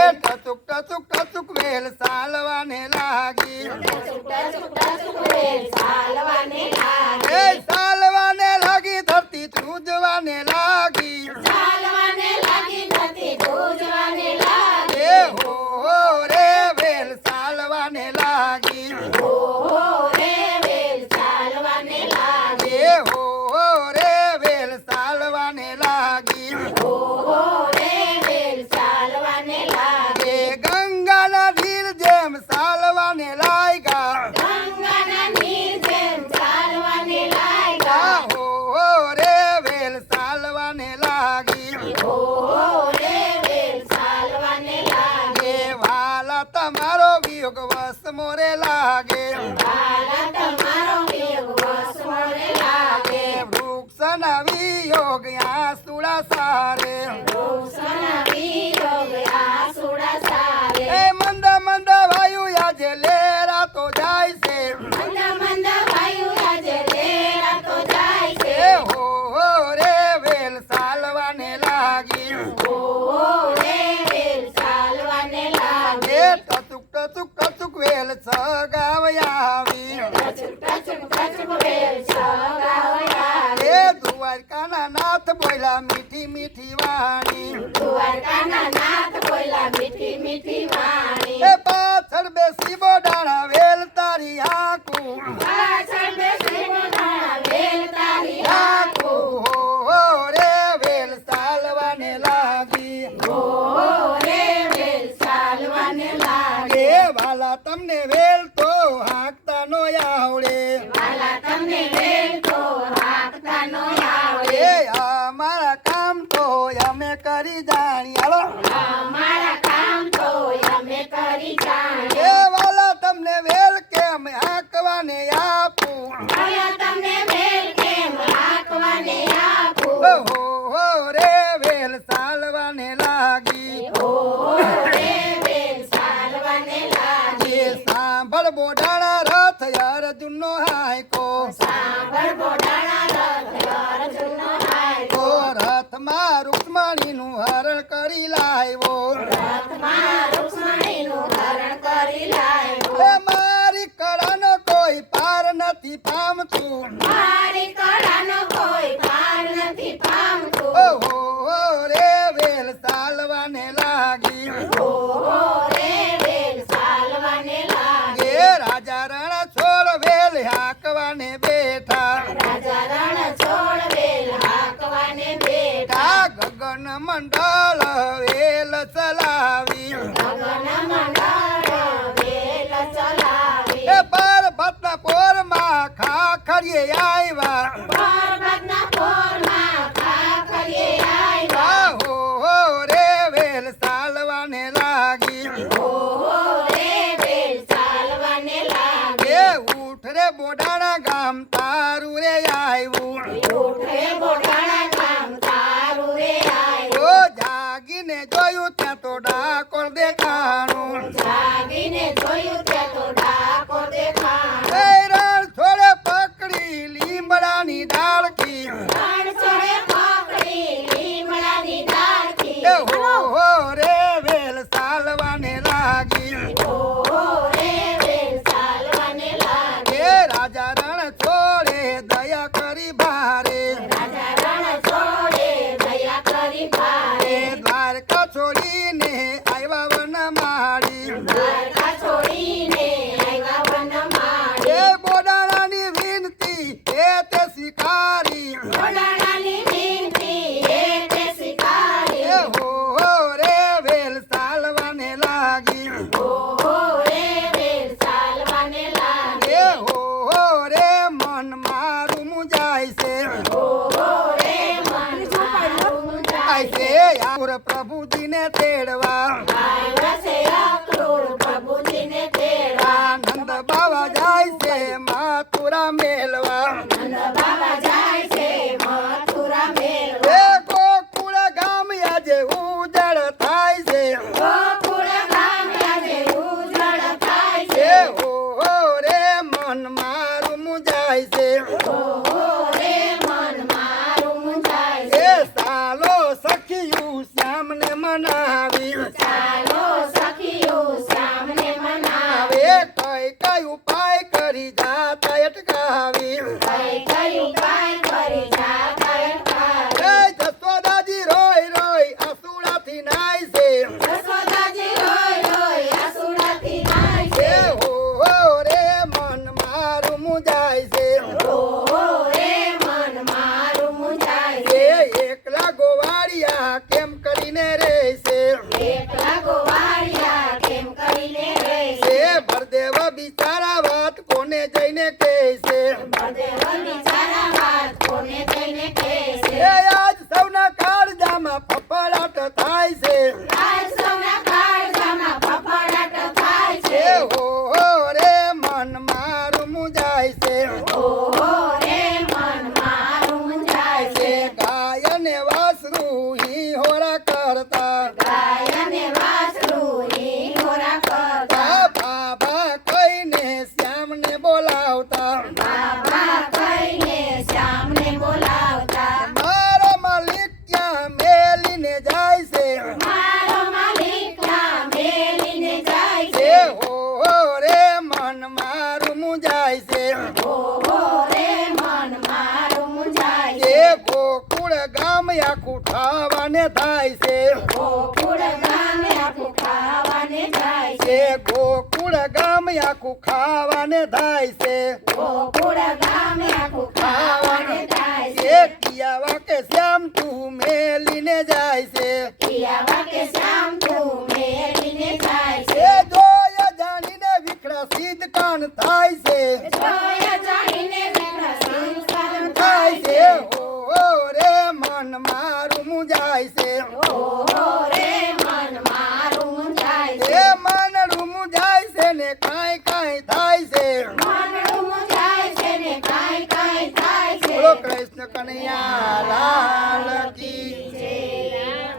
ટચુક ટચુક ટચુક વેલ સાલવાને લાગી એ સાલવાને લાગી ધરતી ધ્રુજવાને લાગી એ હો રે વેલ સાલવાને લાગી એ હો રે વેલ સાલવાને લાગી એ ગંગાના ધીર જેમ સાલવાને લાગ્યા હો રે વેલ સાલવાને લાગી એ વાલા તમારો વિયોગ વસ મોરે લાગે વૃક્ષના વિયોગ આસુડા સારે એ મંદ મંદ વાયુ આજે લેરા તો જાય છે એ હો રે વેલ સાલવાને લાગી એ ટચુક ટચુક ટચુક વેલ સગાવ આવી એ દ્વારકાના નાથ બોલ્યા મીઠી મીઠી વાણી એ પાછળ બેસી બોડાણા વેલ તારી આંકું હો રે વેલ સાલવાને લાગી એ વાલા તમને વેલ તો હાંકતા નો આવડે એ અમારા કામ તો અમે કરી જાણી હાલો એ વાલા તમને વેલ કેમ હાંકવાને આપું હો રે વેલ સાલવાને લાગી એ સાંભળ બોડાણા રથ અર્જુનનો હાયકો રથમાં રૂક્ષ્મણીનું હરણ કરી લાવ્યો એ મારી કળાનો કોઈ પાર નથી પામતું ઓહો રે વેલ સાલવાને લાગી એ રાજા રણ છોડ વેલ હાંકવાને બેઠા ગગન મંડળ વેલ ચલાવી એ પર્વતના પોરમાં ખાખરીએ આવ્યા હો રે વેલ સાલવાને લાગી એ ઉઠ રે બોડાણા ગામ તારું રે આવ્યું ઓ જાગીને જોયું ત્યાં તો ડાકોર દેખાણું એ રણ છોડે પકડી લીમડાની ડાળકી એ હો રે વેલ સાલવાને લાગી એ રાજા રણ છોડે દયા કરી ભારે એ દ્વારકા છોડીને આવ્યા વનમાં થાય છે ગોકુળ ગામ આખું ખાવાને જાય છે એ ગોકુળ ગામ આખું ખાવાને થાય છે ગોકુળ ગામ આખું ખાવાને જાય છે એ કિયાવા કે શ્યામ તું મેલીને જાય છે કિયાવા કે શ્યામ તું મેલીને જાય છે એ જોયા જાણીને વિખરા સિદ્ધ કાન થાય છે જોયા જાણીને વિઘ્ન સંસ્કાર થાય છે હો રે મન મારું મુંજાય છે ઓહો રે મન મારું જાય છે એ મનડું મુંજાય છે ને કાંઈ કાંઈ થાય છે મનડું જાય છે ને કાંઈ કાંઈ થાય છે બોલો કૃષ્ણ કનૈયા લાલ કી